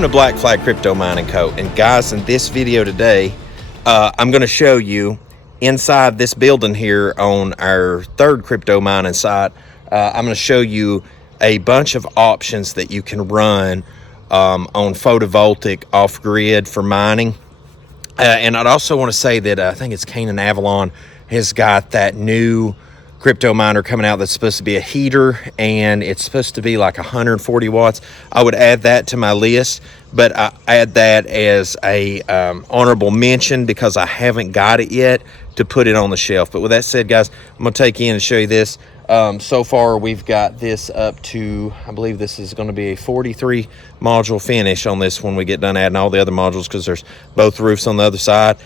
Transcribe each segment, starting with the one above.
Welcome to Black Flag Crypto Mining Co. And guys, in this video today, I'm going to show you inside this building here on our third crypto mining site. I'm going to show you a bunch of options that you can run on photovoltaic off-grid for mining. And I'd also want to say that I think it's Canaan Avalon has got that new crypto miner coming out that's supposed to be a heater, and it's supposed to be like 140 watts. I would add that to my list, but I add that as a honorable mention because I haven't got it yet to put it on the shelf. But with that said, guys, I'm going to take you in and show you this. So far, we've got this up to, I believe this is going to be a 43 module finish on this when we get done adding all the other modules, because there's both roofs on the other side,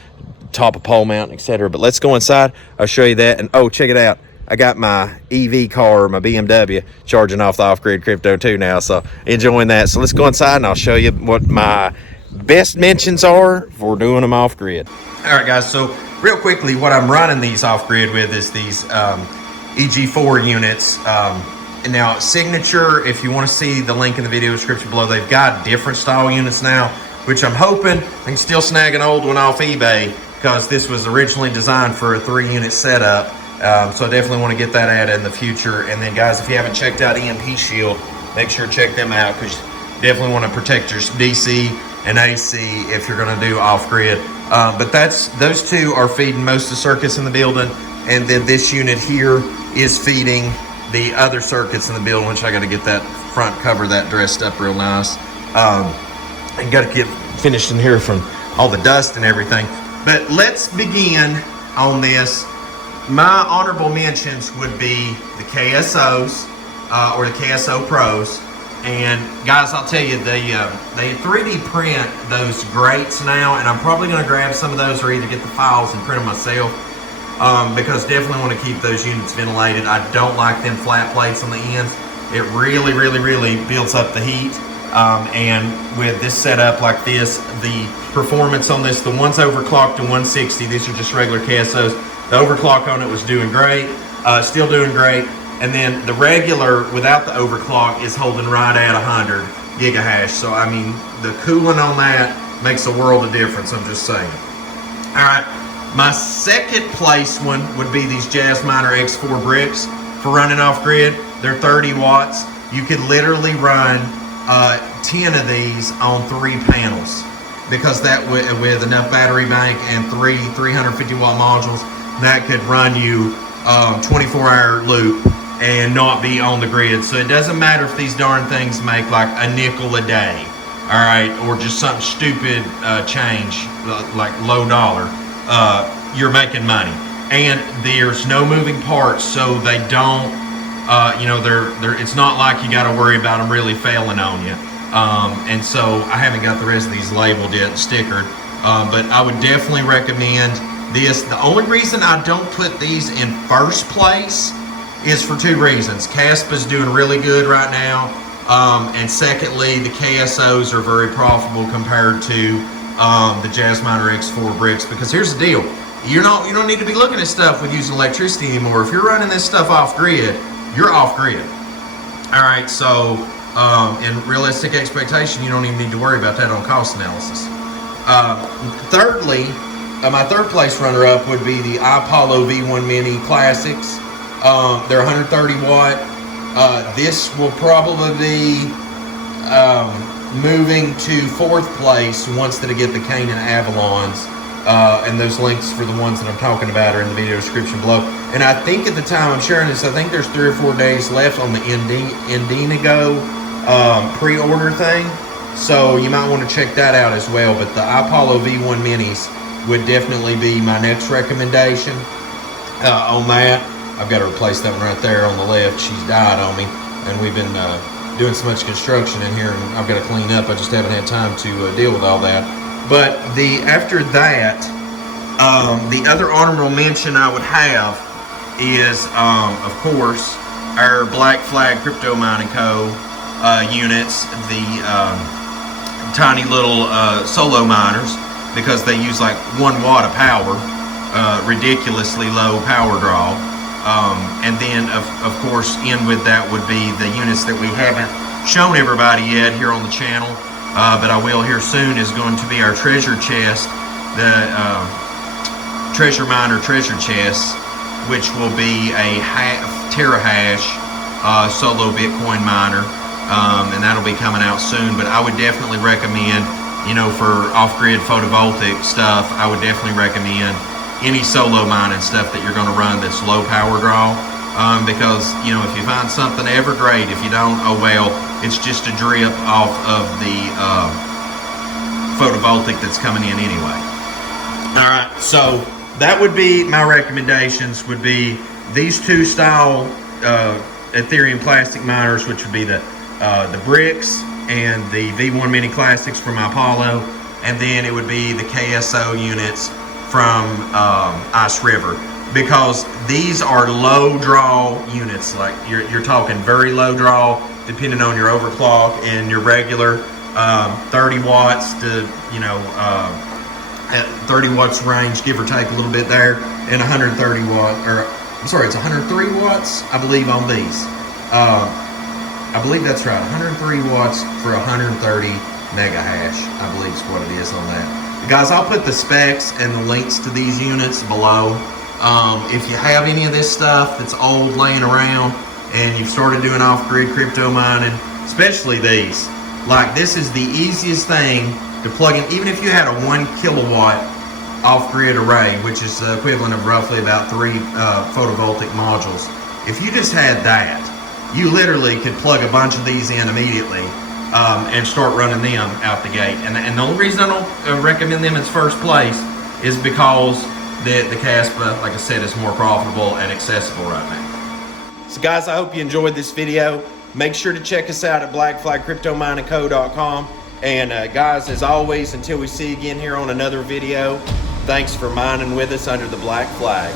top of pole mount, etc. But let's go inside. I'll show you that. And oh, check it out. I got my EV car, my BMW, charging off the off-grid crypto too now, so enjoying that. So let's go inside and I'll show you what my best mentions are for doing them off-grid. All right, guys, so real quickly, what I'm running these off-grid with is these EG4 units. And now, Signature, if you want to see the link in the video description below, they've got different style units now, which I'm hoping I can still snag an old one off eBay, because this was originally designed for a 3-unit setup. So I definitely want to get that added in the future. And then, guys, if you haven't checked out EMP Shield, make sure to check them out, because you definitely want to protect your DC and AC if you're going to do off-grid. But those two are feeding most of the circuits in the building, and then this unit here is feeding the other circuits in the building, which I got to get that front cover that dressed up real nice. And got to get finished in here from all the dust and everything. But let's begin on this. My honorable mentions would be the KSOs or the KS0 Pros. And guys, I'll tell you, they 3D print those grates now, and I'm probably going to grab some of those or either get the files and print them myself, because definitely want to keep those units ventilated. I don't like them flat plates on the ends. It really builds up the heat. And with this setup like this, the performance on this, the one's overclocked to 160. These are just regular KSOs. The overclock on it was doing great, still doing great. And then the regular without the overclock is holding right at 100 gigahash. So, I mean, the cooling on that makes a world of difference, I'm just saying. All right, my second place one would be these Jasminer X4 bricks for running off grid. They're 30 watts. You could literally run 10 of these on 3 panels, because that with enough battery bank and 350 watt modules, that could run you 24-hour loop and not be on the grid. So it doesn't matter if these darn things make like a nickel a day, all right, or just something stupid change like low dollar. You're making money, and there's no moving parts, so they don't, you know, they're. It's not like you got to worry about them really failing on you. And so I haven't got the rest of these labeled yet and stickered, but I would definitely recommend this. The only reason I don't put these in first place is for 2 reasons. Caspa's doing really good right now, and secondly, the KSOs are very profitable compared to the Jasminer X4 bricks. Because here's the deal: you don't need to be looking at stuff with using electricity anymore. If you're running this stuff off grid, you're off grid. All right, so in realistic expectation, you don't even need to worry about that on cost analysis. Thirdly, my third place runner-up would be the Ipollo V1 Mini Classics. They're 130 watt. This will probably be moving to 4th place once that I get the Canaan Avalons. And those links for the ones that I'm talking about are in the video description below. And I think at the time I'm sharing this, I think there's 3 or 4 days left on the Indinigo pre-order thing. So you might want to check that out as well. But the Ipollo V1 Minis would definitely be my next recommendation on that. I've got to replace that one right there on the left. She's died on me, and we've been doing so much construction in here, and I've got to clean up. I just haven't had time to deal with all that. But after that, the other honorable mention I would have is, of course, our Black Flag Crypto Mining Co. Units, the tiny little solo miners, because they use like 1 watt of power, ridiculously low power draw. And then, of course, in with that would be the units that we haven't shown everybody yet here on the channel. but I will here soon, is going to be our treasure chest, the Treasure Miner treasure chest, which will be a terahash solo Bitcoin miner, and that'll be coming out soon. But I would definitely recommend, you know, for off-grid photovoltaic stuff, I would definitely recommend any solo mining stuff that you're going to run that's low power draw, because, you know, if you find something ever, great. If you don't, oh well, it's just a drip off of the photovoltaic that's coming in anyway. All right, so that would be my recommendations, would be these two style Ethereum plastic miners, which would be the bricks and the V1 mini classics from Ipollo, and then it would be the KS0 units from River, because these are low draw units. Like you're talking very low draw, depending on your overclock and your regular 30 watts to, you know, at 30 watts range, give or take a little bit there, and 130 watt, or I'm sorry, it's 103 watts, I believe, on these. I believe that's right, 103 watts for 130 mega hash, I believe is what it is on that. Guys, I'll put the specs and the links to these units below. If you have any of this stuff that's old laying around and you've started doing off-grid crypto mining, especially these, like this is the easiest thing to plug in. Even if you had a 1 kilowatt off-grid array, which is the equivalent of roughly about 3 photovoltaic modules, if you just had that, you literally could plug a bunch of these in immediately and start running them out the gate. And the only reason I don't recommend them in first place is because the KAS, like I said, is more profitable and accessible right now. So guys, I hope you enjoyed this video. Make sure to check us out at blackflagcryptominingco.com. And guys, as always, until we see you again here on another video, thanks for mining with us under the black flag.